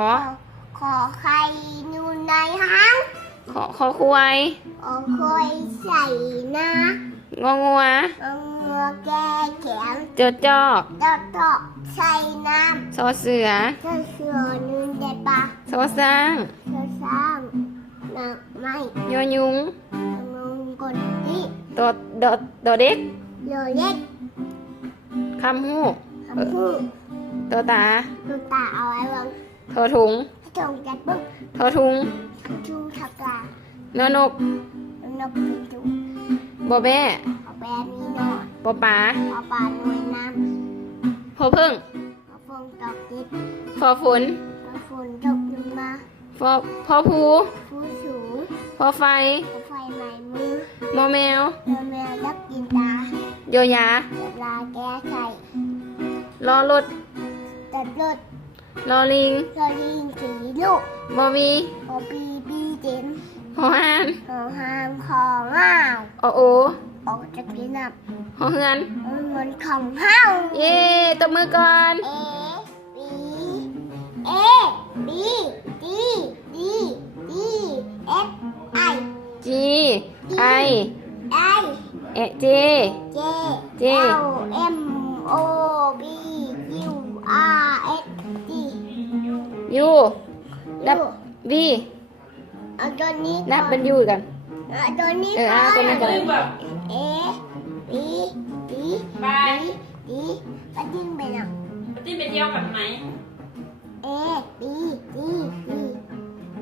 อขอไข่อยู่ในห้างขอควายคอยใส่นะ งองัวงัวแก่แข็งจอจอก ตอกใส่น้ซอเสือำเสือนึ่งได้ปะซอสร้างสร้างหนักไม้ยอยุงงงกนที่ดอเด็กโยเล็กคำฮู้คำพูดตอตาตัวตาเอาไว้วาง ทอถุงจงจัดปุ๊บ ทอทุงชูทักกาน อนกนกเป็นจุ บอแบ้ เอาแบมีนอน ปอป๋า เอาปลาหน่วยน้พอพึ่ง ำเอาฟงตอกติด ฟอฝน เอาฝนตกลงมา พอภู ผู้สูง พอไฟ เอาไฟไหม้มือ มอแมว แมวยักกินตา โยยา เวลาแก้ไข รอรถ ตัดรถ รอลิง เราลิงสีลูก บอวี พอปีเต็ม หอหาน ของหามของห้าว อโอ ออกจากที่นับ หอเฮือน เงินของห้าว เย่ตบมือก่อน เอบีดีดีดีเอฟไอ จีไอ ไอ เอเจ เจเอลเอ็มโอบียูอาร์เอสดี ยูนับวี เอาตัวนี้ นับเป็นยูกัน เอาตัวนี้ ตัวนี้ก่อน เอบีดีดีปะดิ้งไปหนัง ที่ไปเที่ยวกันไหม เอบีดีดี